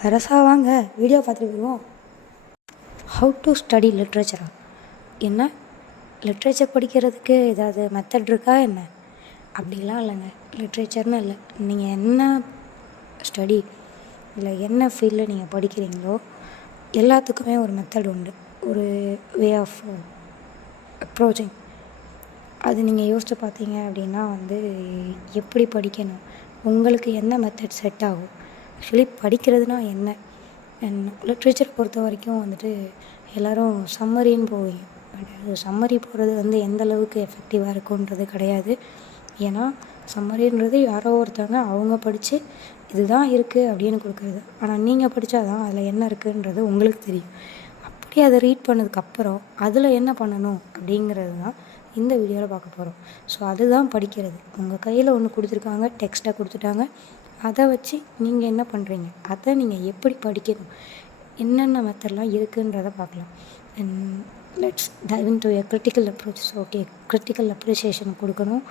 வரசா வாங்க வீடியோ பார்த்துட்டு வருவோம். ஹவு டு ஸ்டடி லிட்ரேச்சரா? என்ன லிட்ரேச்சர் படிக்கிறதுக்கு ஏதாவது மெத்தட் இருக்கா என்ன? அப்படிலாம் இல்லைங்க. லிட்ரேச்சர்னு இல்லை, நீங்கள் என்ன ஸ்டடி இல்லை என்ன ஃபீல்டில் நீங்கள் படிக்கிறீங்களோ எல்லாத்துக்குமே ஒரு மெத்தட் உண்டு, ஒரு வே ஆஃப் அப்ரோச்சிங். அது நீங்கள் யோசித்து பார்த்தீங்க அப்படின்னா எப்படி படிக்கணும், உங்களுக்கு என்ன மெத்தட் செட் ஆகும். ஆக்சுவலி படிக்கிறதுனா என்ன, லிட்ரேச்சர் பொறுத்த வரைக்கும் எல்லோரும் சம்மரின்னு போவீங்க. பட் அது சம்மரி போகிறது எந்த அளவுக்கு எஃபெக்டிவாக இருக்குன்றது கிடையாது. ஏன்னா சம்மரின்றது யாரோ ஒருத்தவங்க அவங்க படித்து இதுதான் இருக்குது அப்படின்னு கொடுக்குறது. ஆனால் நீங்கள் படித்தா தான் அதில் என்ன இருக்குன்றது உங்களுக்கு தெரியும். அப்படி அதை ரீட் பண்ணதுக்கப்புறம் அதில் என்ன பண்ணணும் அப்படிங்கிறது தான் இந்த வீடியோவில் பார்க்க போகிறோம். ஸோ அதுதான் படிக்கிறது. உங்கள் கையில் ஒன்று கொடுத்துருக்காங்க, டெக்ஸ்ட்டை கொடுத்துட்டாங்க, அதை வச்சு நீங்கள் என்ன பண்ணுறீங்க, அதை நீங்கள் எப்படி படிக்கணும், என்னென்ன மெத்தட்லாம் இருக்குன்றதை பார்க்கலாம். And let's dive into a critical approach. Okay, critical appreciation கொடுக்கணும்.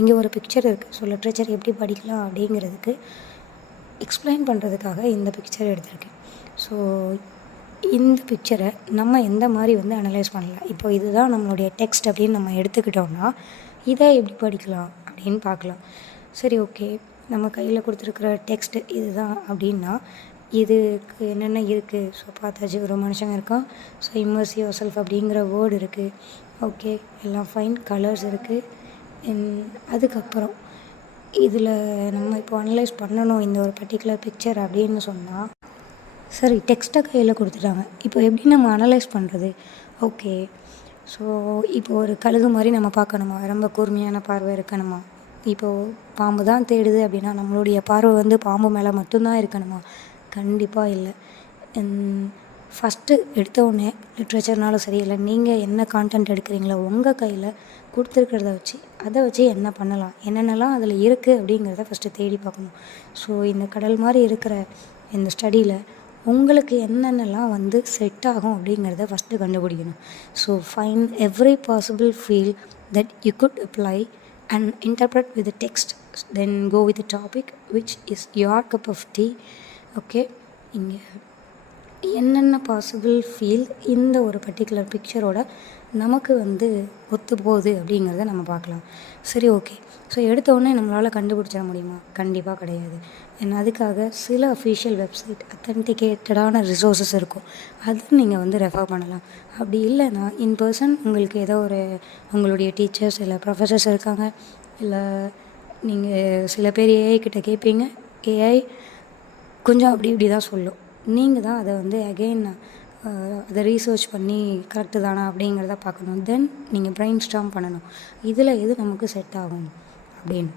இங்கே ஒரு பிக்சர் இருக்குது. ஸோ லிட்ரேச்சர் எப்படி படிக்கலாம் அப்படிங்கிறதுக்கு எக்ஸ்பிளைன் பண்ணுறதுக்காக இந்த பிக்சர் எடுத்திருக்கேன். ஸோ இந்த பிக்சரை நம்ம எந்த மாதிரி அனலைஸ் பண்ணலாம். இப்போ இதுதான் நம்மளுடைய டெக்ஸ்ட் அப்படின்னு நம்ம எடுத்துக்கிட்டோம்னா இதை எப்படி படிக்கலாம் அப்படின்னு பார்க்கலாம். சரி, ஓகே, நம்ம கையில் கொடுத்துருக்குற டெக்ஸ்ட்டு இதுதான் அப்படின்னா இதுக்கு என்னென்ன இருக்குது. ஸோ பார்த்தாச்சு, ஒரு மனுஷங்க இருக்கான். ஸோ இம்மர்ஸ் யுவர் செல்ஃப் அப்படிங்கிற வேர்டு இருக்குது. ஓகே, எல்லாம் ஃபைன். கலர்ஸ் இருக்குது. அதுக்கப்புறம் இதில் நம்ம இப்போ அனலைஸ் பண்ணணும் இந்த ஒரு பர்டிகுலர் பிக்சர் அப்படின்னு சொன்னால், சரி, டெக்ஸ்ட்டை கையில் கொடுத்துட்டாங்க. இப்போ எப்படி நம்ம அனலைஸ் பண்ணுறது? ஓகே, ஸோ இப்போ ஒரு கழுகு மாதிரி நம்ம பார்க்கணுமா, ரொம்ப கூர்மையான பார்வை இருக்கணுமா? இப்போது பாம்பு தான் தேடுது அப்படின்னா நம்மளுடைய பார்வை பாம்பு மேலே மட்டும்தான் இருக்கணுமா? கண்டிப்பாக இல்லை. ஃபஸ்ட்டு எடுத்தவுடனே லிட்ரேச்சர்னாலும் சரி, இல்லை நீங்கள் என்ன கான்டென்ட் எடுக்கிறீங்களோ உங்கள் கையில் கொடுத்துருக்கிறத வச்சு அதை வச்சு என்ன பண்ணலாம், என்னென்னலாம் அதில் இருக்குது அப்படிங்கிறத ஃபஸ்ட்டு தேடி பார்க்கணும். ஸோ இந்த கடல் மாதிரி இருக்கிற இந்த ஸ்டடியில் உங்களுக்கு என்னென்னலாம் செட் ஆகும் அப்படிங்கிறத ஃபஸ்ட்டு கண்டுபிடிக்கணும். So find every possible feel that you good apply and interpret with the text, then go with the topic which is your cup of tea. Okay, இங்கே என்னென்ன பாசிபிள் ஃபீல் இந்த ஒரு பர்டிகுலர் பிக்சரோட நமக்கு ஒத்து போகுது அப்படிங்கிறத நம்ம பார்க்கலாம். சரி, ஓகே. ஸோ எடுத்தோடனே நம்மளால் கண்டுபிடிச்சிட முடியுமா? கண்டிப்பாக கிடையாது. ஏன்னா அதுக்காக சில அஃபிஷியல் வெப்சைட், அத்தன்டிகேட்டடான ரிசோர்ஸஸ் இருக்கும், அது நீங்கள் ரெஃபர் பண்ணலாம். அப்படி இல்லைன்னா இன் பர்சன் உங்களுக்கு ஏதோ ஒரு உங்களுடைய டீச்சர்ஸ் இல்லை ப்ரொஃபஸர்ஸ் இருக்காங்க, இல்லை நீங்கள் சில பேர் ஏஐ கிட்ட கேட்பீங்க. ஏஐ கொஞ்சம் அப்படி இப்படி தான் சொல்லும். நீங்கள் தான் அதை அகெயின் அதை ரீசர்ச் பண்ணி கரெக்டு தானா அப்படிங்கிறத பார்க்கணும். தென் நீங்கள் பிரெயின் ஸ்டார்ம் பண்ணணும், இதில் எது நமக்கு செட் ஆகும் அப்படின்னு.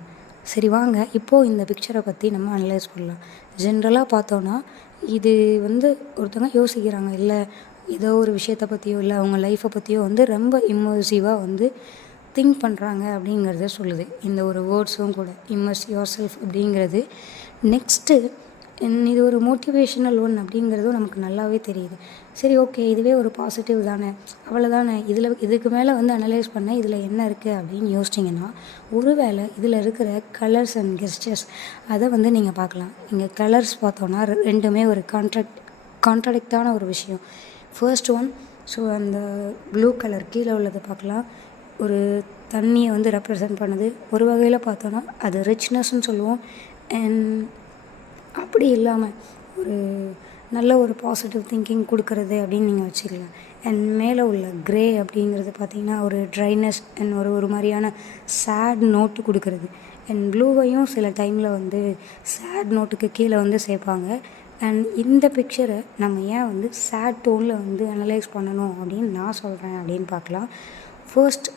சரி, வாங்க இப்போது இந்த பிக்சரை பற்றி நம்ம அனலைஸ் பண்ணலாம். ஜென்ரலாக பார்த்தோன்னா இது ஒருத்தவங்க யோசிக்கிறாங்க, இல்லை ஏதோ ஒரு விஷயத்தை பற்றியோ இல்லை அவங்க லைஃப்பை பற்றியோ ரொம்ப இம்மர்சிவாக திங்க் பண்ணுறாங்க அப்படிங்கிறத சொல்லுது இந்த ஒரு வேர்ட்ஸும் கூட. இம்மர்ஸ் யுவர் செல்ஃப் அப்படிங்கிறது. நெக்ஸ்ட்டு இது ஒரு மோட்டிவேஷனல் ஒன் அப்படிங்கிறதும் நமக்கு நல்லாவே தெரியுது. சரி, ஓகே, இதுவே ஒரு பாசிட்டிவ் தானே, அவ்வளோதானே, இதுக்கு மேலே அனலைஸ் பண்ண இதில் என்ன இருக்குது அப்படின்னு யோசிச்சிங்கன்னா, ஒருவேளை இதில் இருக்கிற கலர்ஸ் அண்ட் கெஸ்டர்ஸ் அதை நீங்கள் பார்க்கலாம். இங்கே கலர்ஸ் பார்த்தோன்னா ரெண்டுமே ஒரு கான்ட்ராடிக்டான ஒரு விஷயம். ஃபர்ஸ்ட் ஒன், ஸோ அந்த ப்ளூ கலர் கீழே உள்ளதை பார்க்கலாம். ஒரு தண்ணியை ரெப்ரசன்ட் பண்ணுது. ஒரு வகையில் பார்த்தோன்னா அது ரிச்னஸ்ன்னு சொல்லுவோம். அண்ட் அப்படி இல்லாமல் ஒரு நல்ல ஒரு பாசிட்டிவ் திங்கிங் கொடுக்குறது அப்படின்னு நீங்கள் வச்சுக்கலாம். அண்ட் மேலே உள்ள க்ரே அப்படிங்கிறது பார்த்திங்கன்னா ஒரு ட்ரைனஸ் அண்ட் ஒரு மாதிரியான சேட் நோட்டு கொடுக்குறது. அண்ட் ப்ளூவையும் சில டைமில் சேட் நோட்டுக்கு கீழே சேர்ப்பாங்க. அண்ட் இந்த பிக்சரை நம்ம ஏன் சேட் டோனில் அனலைஸ் பண்ணணும் அப்படின்னு நான் சொல்கிறேன் அப்படின்னு பார்க்கலாம். ஃபர்ஸ்ட்,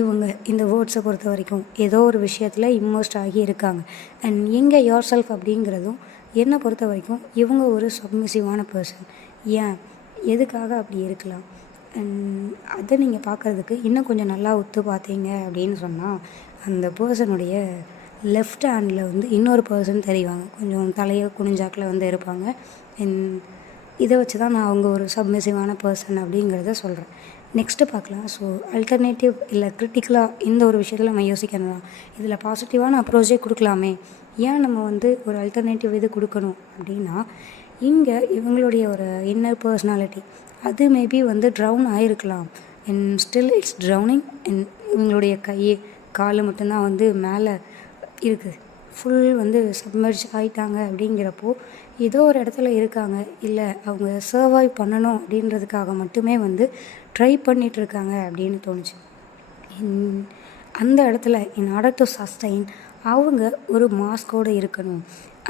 இவங்க இந்த வேர்ட்ஸை பொறுத்த வரைக்கும் ஏதோ ஒரு விஷயத்தில் இம்மர்ஸ்ட் ஆகி இருக்காங்க. அண்ட் எங்கே யோர் செல்ஃப் அப்படிங்கிறதும் என்னை பொறுத்த வரைக்கும் இவங்க ஒரு சப்மிசிவான பர்சன். ஏன், எதுக்காக அப்படி இருக்கலாம்? அண்ட் அதை நீங்கள் பார்க்குறதுக்கு இன்னும் கொஞ்சம் நல்லா ஒத்து பார்த்தீங்க அப்படின்னு சொன்னால், அந்த பர்சனுடைய லெஃப்ட் ஹேண்டில் இன்னொரு பர்சன் தெரிவாங்க, கொஞ்சம் தலையை குனிஞ்சாக்கில் இருப்பாங்க. அண்ட் இதை வச்சு தான் நான் அவங்க ஒரு சப்மிசிவான பர்சன் அப்படிங்கிறத சொல்கிறேன். நெக்ஸ்ட்டு பார்க்கலாம். ஸோ அல்டர்னேட்டிவ் இல்லை கிரிட்டிக்கலாக இந்த ஒரு விஷயத்தில் நம்ம யோசிக்கணும், இதில் பாசிட்டிவான அப்ரோச்சே கொடுக்கலாமே ஏன் நம்ம வந்து ஒரு அல்டர்னேட்டிவ் இது கொடுக்கணும் அப்படின்னா, இங்கே இவங்களுடைய ஒரு இன்னர் பர்சனாலிட்டி அது மேபி வந்து ட்ரவுன் ஆகிருக்கலாம். And still it's drowning. And இவங்களுடைய கை கால் மட்டும்தான் வந்து மேலே இருக்குது. ஃபுல் வந்து சப்மர்ஜ் ஆகிட்டாங்க. அப்படிங்கிறப்போ ஏதோ ஒரு இடத்துல இருக்காங்க, இல்லை அவங்க சர்வைவ் பண்ணணும் அப்படின்றதுக்காக மட்டுமே வந்து ட்ரை பண்ணிகிட்ருக்காங்க அப்படின்னு தோணுச்சு. அந்த இடத்துல இன் ஆர்டர் டு சஸ்டைன் அவங்க ஒரு மாஸ்கோடு இருக்கணும்.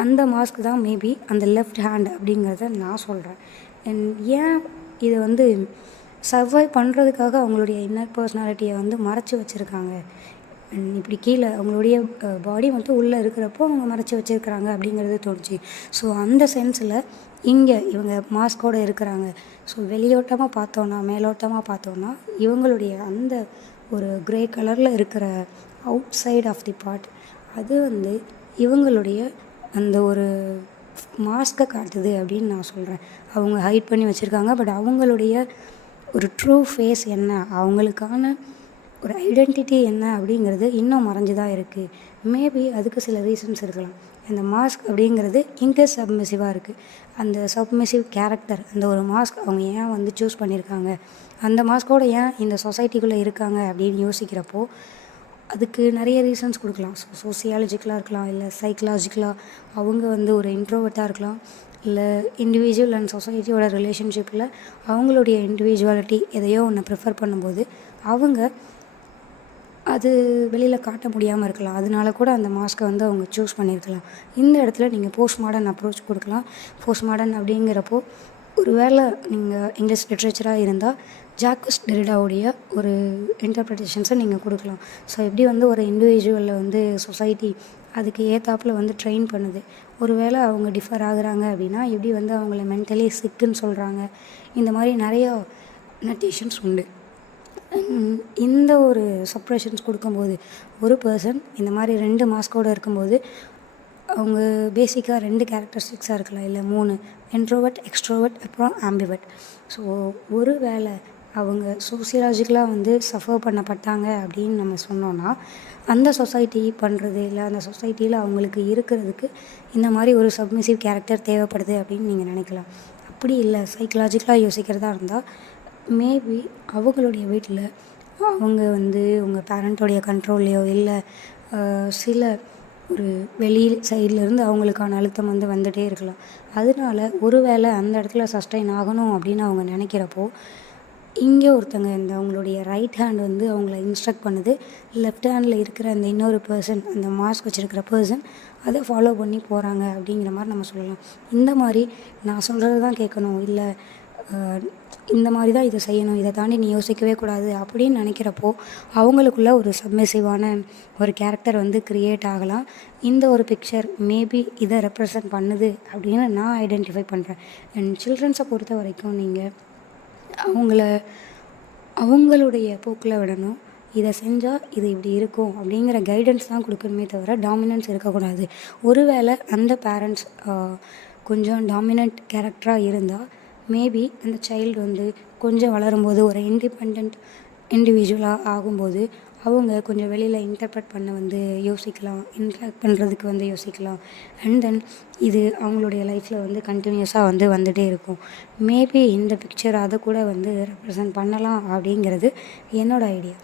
அந்த மாஸ்க் தான் மேபி அந்த லெஃப்ட் ஹேண்ட் அப்படிங்கிறத நான் சொல்கிறேன். அண்ட் ஏன் இதை வந்து சர்வைவ் பண்ணுறதுக்காக அவங்களுடைய இன்னர் பர்சனாலிட்டியை வந்து மறைச்சி வச்சுருக்காங்க. அண்ட் இப்படி கீழே அவங்களுடைய பாடி வந்து உள்ளே இருக்கிறப்போ அவங்க மறைச்சி வச்சுருக்கிறாங்க அப்படிங்கிறது தோணுச்சு. ஸோ அந்த சென்ஸில் இங்கே இவங்க மாஸ்கோடு இருக்கிறாங்க. ஸோ வெளியோட்டமாக பார்த்தோன்னா, மேலோட்டமாக பார்த்தோன்னா இவங்களுடைய அந்த ஒரு க்ரே கலரில் இருக்கிற outside of the part அது வந்து இவங்களுடைய அந்த ஒரு மாஸ்கை காட்டுது அப்படின்னு நான் சொல்கிறேன். அவங்க ஹைட் பண்ணி வச்சுருக்காங்க. பட் அவங்களுடைய ஒரு ட்ரூ ஃபேஸ் என்ன, அவங்களுக்கான ஒரு ஐடென்டிட்டி என்ன அப்படிங்கிறது இன்னும் மறைஞ்சு தான் இருக்குது. மேபி அதுக்கு சில ரீசன்ஸ் இருக்கலாம். அந்த மாஸ்க் அப்படிங்கிறது இங்கே சப்மிசிவாக இருக்குது. அந்த சப்மிசிவ் கேரக்டர், அந்த ஒரு மாஸ்க் அவங்க ஏன் வந்து சூஸ் பண்ணியிருக்காங்க, அந்த மாஸ்கோடு ஏன் இந்த சொசைட்டிக்குள்ளே இருக்காங்க அப்படின்னு யோசிக்கிறப்போ அதுக்கு நிறைய ரீசன்ஸ் கொடுக்கலாம். சோசியாலஜிக்கலாக இருக்கலாம், இல்லை சைக்கலாஜிக்கலாக அவங்க வந்து ஒரு இன்ட்ரோவர்ட்டாக இருக்கலாம், இல்லை இண்டிவிஜுவல் அண்ட் சொசைட்டியோட ரிலேஷன்ஷிப்பில் அவங்களுடைய இண்டிவிஜுவாலிட்டி எதையோ ஒன்று ப்ரிஃபர் பண்ணும்போது அவங்க அது வெளியில் காட்ட முடியாமல் இருக்கலாம். அதனால கூட அந்த மாஸ்க்கை வந்து அவங்க சூஸ் பண்ணியிருக்கலாம். இந்த இடத்துல நீங்கள் போஸ்ட் மாடர்ன் அப்ரோச் கொடுக்கலாம். போஸ்ட் மாடர்ன் அப்படிங்கிறப்போ ஒரு வேளை நீங்கள் இங்கிலீஷ் லிட்ரேச்சராக இருந்தால் ஜாக்கஸ் டெரிடாவுடைய ஒரு இன்டர்ப்ரிட்டேஷன்ஸை நீங்கள் கொடுக்கலாம். ஸோ எப்படி வந்து ஒரு இண்டிவிஜுவலில் வந்து சொசைட்டி அதுக்கு ஏத்தாப்பில் வந்து ட்ரெயின் பண்ணுது, ஒரு வேளை அவங்க டிஃபர் ஆகுறாங்க அப்படின்னா எப்படி வந்து அவங்கள மென்டலி சிக்குன்னு சொல்கிறாங்க, இந்த மாதிரி நிறையா நட்டேஷன்ஸ் உண்டு. இந்த ஒரு சப்ரேஷன்ஸ் கொடுக்கும்போது ஒரு பர்சன் இந்த மாதிரி 2 மாஸ்கோடு இருக்கும்போது அவங்க பேசிக்காக 2 கேரக்டரிஸ்டிக்ஸாக இருக்கலாம், இல்லை 3, இன்ட்ரோவர்ட், எக்ஸ்ட்ரோவர்ட், அப்புறம் ஆம்பிவர்ட். ஸோ ஒரு வேளை அவங்க சோசியலாஜிக்கலாக வந்து சஃபர் பண்ணப்பட்டாங்க அப்படின்னு நம்ம சொன்னோன்னா அந்த சொசைட்டி பண்ணுறது, இல்லை அந்த சொசைட்டியில் அவங்களுக்கு இருக்கிறதுக்கு இந்த மாதிரி ஒரு சப்மிசிவ் கேரக்டர் தேவைப்படுது அப்படின்னு நீங்கள் நினைக்கலாம். அப்படி இல்லை, சைக்கலாஜிக்கலாக யோசிக்கிறதா இருந்தால் மேபி அவங்களுடைய வீட்டில் அவங்க வந்து உங்கள் பேரண்ட்டோடைய கண்ட்ரோல்லையோ இல்லை சில ஒரு வெளி சைட்லேருந்து அவங்களுக்கான அழுத்தம் வந்து வந்துகிட்டே இருக்கலாம். அதனால ஒரு வேளை அந்த இடத்துல சஸ்டைன் ஆகணும் அப்படின்னு அவங்க நினைக்கிறப்போ இங்கே ஒருத்தங்க இந்த அவங்களுடைய ரைட் ஹேண்ட் வந்து அவங்கள இன்ஸ்ட்ரக்ட் பண்ணுது, லெஃப்ட் ஹேண்டில் இருக்கிற அந்த இன்னொரு பர்சன், அந்த மாஸ்க் வச்சுருக்கிற பர்சன் அதை ஃபாலோ பண்ணி போகிறாங்க அப்படிங்கிற மாதிரி நம்ம சொல்லலாம். இந்த மாதிரி நான் சொல்கிறது தான் கேட்கணும், இல்லை இந்த மாதிரி தான் இதை செய்யணும், இதை தாண்டி நீ யோசிக்கவே கூடாது அப்படின்னு நினைக்கிறப்போ அவங்களுக்குள்ள ஒரு சப்மிசிவான ஒரு கேரக்டர் வந்து க்ரியேட் ஆகலாம். இந்த ஒரு பிக்சர் மேபி இதை ரெப்ரசன்ட் பண்ணுது அப்படின்னு நான் ஐடென்டிஃபை பண்ணுறேன். அண்ட் சில்ட்ரன்ஸை பொறுத்த வரைக்கும் நீங்கள் அவங்களுடைய போக்கில் விடணும். இதை செஞ்சால் இது இப்படி இருக்கும் அப்படிங்கிற கைடன்ஸ் தான் கொடுக்கணுமே தவிர டாமினன்ஸ் இருக்கக்கூடாது. ஒருவேளை அந்த பேரண்ட்ஸ் கொஞ்சம் டாமினன்ட் கேரக்டராக இருந்தால் மேபி அந்த சைல்டு வந்து கொஞ்சம் வளரும்போது ஒரு இண்டிபெண்ட் இண்டிவிஜுவலாக ஆகும்போது அவங்க கொஞ்சம் வெளியில் இன்டர்ப்ரெட் பண்ண வந்து யோசிக்கலாம், இன்ட்ராக்ட் பண்ணுறதுக்கு வந்து யோசிக்கலாம். அண்ட் தென் இது அவங்களுடைய லைஃப்பில் வந்து கண்டினியூஸாக வந்து வந்துகிட்டே இருக்கும். மேபி இந்த பிக்சர் அதை கூட வந்து ரெப்ரசன்ட் பண்ணலாம் அப்படிங்கிறது என்னோடய ஐடியா.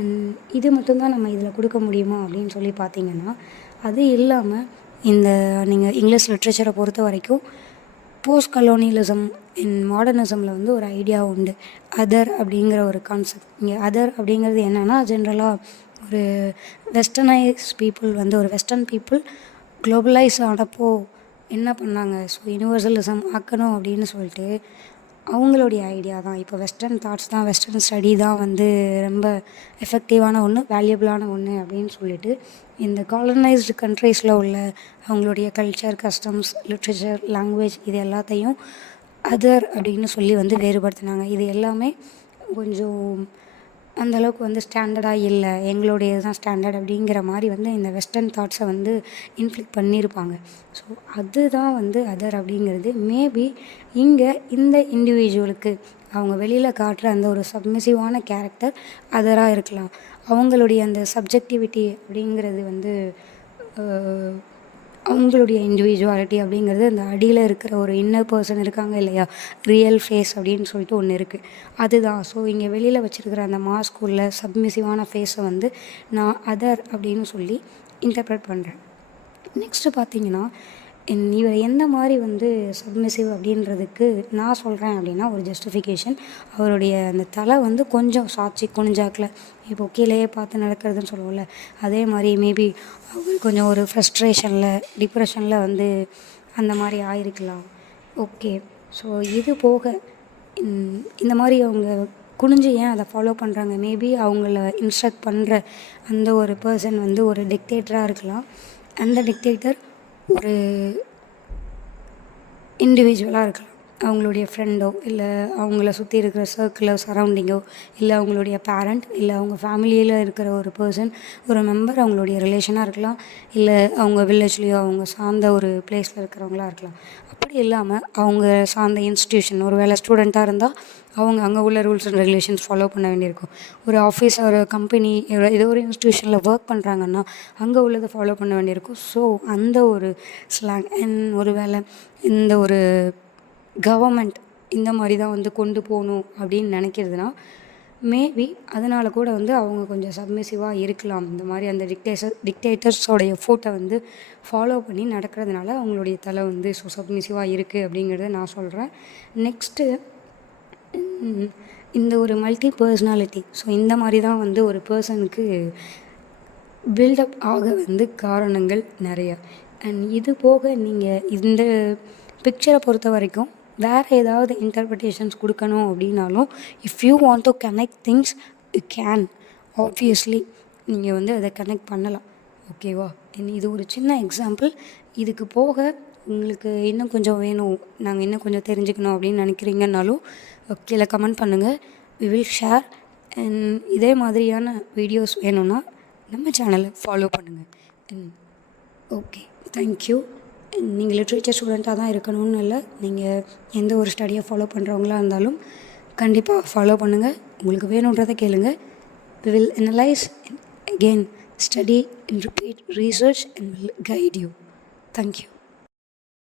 அண்ட் இது மட்டும்தான் நம்ம இதில் கொடுக்க முடியுமா அப்படின்னு சொல்லி பார்த்தீங்கன்னா, அது இல்லாமல் இந்த நீங்கள் இங்கிலீஷ் லிட்ரேச்சரை பொறுத்த வரைக்கும் போஸ்ட் கலோனியலிசம் இன் மாடர்னிசமில் வந்து ஒரு ஐடியா உண்டு, அதர் அப்படிங்கிற ஒரு கான்செப்ட். இங்கே அதர் அப்படிங்கிறது என்னென்னா, ஜென்ரலாக ஒரு வெஸ்டர்னைஸ் பீப்புள் வந்து ஒரு வெஸ்டர்ன் பீப்புள் குளோபலைஸ் ஆனப்போ என்ன பண்ணாங்க, ஸோ யூனிவர்சலிசம் ஆக்கணும் அப்படின்னு சொல்லிட்டு அவங்களுடைய ஐடியா தான். இப்போ வெஸ்டர்ன் தாட்ஸ் தான், வெஸ்டர்ன் ஸ்டடி தான் வந்து ரொம்ப எஃபெக்டிவான ஒன்று, வேல்யூபிளான ஒன்று அப்படின்னு சொல்லிட்டு இந்த காலனைஸ்டு கண்ட்ரீஸில் உள்ள அவங்களுடைய கல்ச்சர், கஸ்டம்ஸ், லிட்ரேச்சர், லாங்குவேஜ் இது எல்லாத்தையும் அதர் அப்படின்னு சொல்லி வந்து வேறுபடுத்தினாங்க. இது எல்லாமே கொஞ்சம் அந்தளவுக்கு வந்து ஸ்டாண்டர்டாக இல்லை, எங்களுடைய தான் ஸ்டாண்டர்ட் அப்படிங்கிற மாதிரி வந்து இந்த வெஸ்டர்ன் தாட்ஸை வந்து இன்ஃப்ளிக்ட் பண்ணியிருப்பாங்க. ஸோ அதுதான் வந்து அதர் அப்படிங்கிறது. மேபி இங்கே இந்த இண்டிவிஜுவலுக்கு அவங்க வெளியில் காட்டுற அந்த ஒரு சப்மிசிவான கேரக்டர் அதராக இருக்கலாம். அவங்களுடைய அந்த சப்ஜெக்டிவிட்டி அப்படிங்கிறது வந்து அவங்களுடைய இண்டிவிஜுவாலிட்டி அப்படிங்கிறது அந்த அடியில் இருக்கிற ஒரு இன்னர் பர்சன் இருக்காங்க இல்லையா, ரியல் ஃபேஸ் அப்படின்னு சொல்லிட்டு ஒன்று இருக்குது. அதுதான். ஸோ இங்கே வெளியில் வச்சுருக்கிற அந்த மாஸ்க் உள்ள சப்மிசிவான ஃபேஸை வந்து நான் அதர் அப்படின்னு சொல்லி இன்டர்ப்ரெட் பண்ணுறேன். நெக்ஸ்ட்டு பார்த்தீங்கன்னா, இவர் எந்த மாதிரி வந்து சப்மிசிவ் அப்படின்றதுக்கு நான் சொல்கிறேன் அப்படின்னா, ஒரு ஜஸ்டிஃபிகேஷன். அவருடைய அந்த தலை வந்து கொஞ்சம் சாட்சி குனிஞ்சாக்கில் இப்போ கீழேயே பார்த்து நடக்கிறதுன்னு சொல்லுவோம்ல, அதே மாதிரி மேபி அவர் கொஞ்சம் ஒரு ஃப்ரஸ்ட்ரேஷனில் டிப்ரெஷனில் வந்து அந்த மாதிரி ஆயிருக்கலாம். ஓகே. ஸோ இது போக இந்த மாதிரி அவங்க குனிஞ்சு ஏன் அதை ஃபாலோ பண்ணுறாங்க, மேபி அவங்கள இன்ஸ்ட்ரக்ட் பண்ணுற அந்த ஒரு பர்சன் வந்து ஒரு டிக்டேட்டராக இருக்கலாம். அந்த டிக்டேட்டர் ஒரு இண்டிவிஜுவலாக இருக்கலாம். அவங்களுடைய ஃப்ரெண்டோ, இல்லை அவங்கள சுற்றி இருக்கிற சர்க்கிளோ, சரௌண்டிங்கோ, இல்லை அவங்களுடைய பேரண்ட், இல்லை அவங்க ஃபேமிலியில் இருக்கிற ஒரு பர்சன், ஒரு மெம்பர் அவங்களுடைய ரிலேஷனாக இருக்கலாம். இல்லை அவங்க வில்லேஜ்லேயோ அவங்க சார்ந்த ஒரு பிளேஸில் இருக்கிறவங்களா இருக்கலாம். அப்படி இல்லாமல் அவங்க சார்ந்த இன்ஸ்டியூஷன், ஒரு வேளை ஸ்டூடெண்ட்டாக இருந்தால் அவங்க அங்கே உள்ள ரூல்ஸ் அண்ட் ரெகுலேஷன்ஸ் ஃபாலோ பண்ண வேண்டியிருக்கும். ஒரு ஆஃபீஸ், ஒரு கம்பெனி, ஏதோ ஒரு இன்ஸ்டியூஷனில் ஒர்க் பண்ணுறாங்கன்னா அங்கே உள்ளதை ஃபாலோ பண்ண வேண்டியிருக்கும். ஸோ அந்த ஒரு ஸ்லாங் ஒரு வேளை இந்த ஒரு கவர்மெண்ட் இந்த மாதிரி தான் வந்து கொண்டு போகணும் அப்படின்னு நினைக்கிறதுனா மேபி அதனால் கூட வந்து அவங்க கொஞ்சம் சப்மிசிவாக இருக்கலாம். இந்த மாதிரி அந்த டிக்டேட்டர்ஸோடைய ஃபோட்டோ வந்து ஃபாலோ பண்ணி நடக்கிறதுனால அவங்களுடைய தலை வந்து சப்மிசிவாக இருக்குது அப்படிங்கிறத நான் சொல்கிறேன். நெக்ஸ்ட்டு இந்த ஒரு மல்டி பர்சனாலிட்டி. ஸோ இந்த மாதிரி தான் வந்து ஒரு பர்சனுக்கு பில்டப் ஆக வந்து காரணங்கள் நிறையா. அண்ட் இது போக நீங்கள் இந்த பிக்சரை பொறுத்த வரைக்கும் வேறு ஏதாவது இன்டர்பிரிட்டேஷன்ஸ் கொடுக்கணும் அப்படின்னாலும், if you want to connect things you can. Obviously நீங்கள் வந்து அதை கனெக்ட் பண்ணலாம். ஓகேவா? இது ஒரு சின்ன எக்ஸாம்பிள். இதுக்கு போக உங்களுக்கு இன்னும் கொஞ்சம் வேணும், நாங்கள் இன்னும் கொஞ்சம் தெரிஞ்சுக்கணும் அப்படின்னு நினைக்கிறீங்கன்னாலும் கீழே கமெண்ட் பண்ணுங்கள். We will share. அண்ட் இதே மாதிரியான வீடியோஸ் வேணும்னா நம்ம சேனலை ஃபாலோ பண்ணுங்கள். Okay, thank you. நீங்கள் லிட்ரேச்சர் ஸ்டூடெண்ட்டாக தான் இருக்கணும்னு இல்லை, நீங்கள் எந்த ஒரு ஸ்டடியை ஃபாலோ பண்ணுறவங்களா இருந்தாலும் கண்டிப்பாக ஃபாலோ பண்ணுங்கள். உங்களுக்கு வேணுன்றதை கேளுங்க. We will analyse again, study and repeat, research and will guide you. Thank you.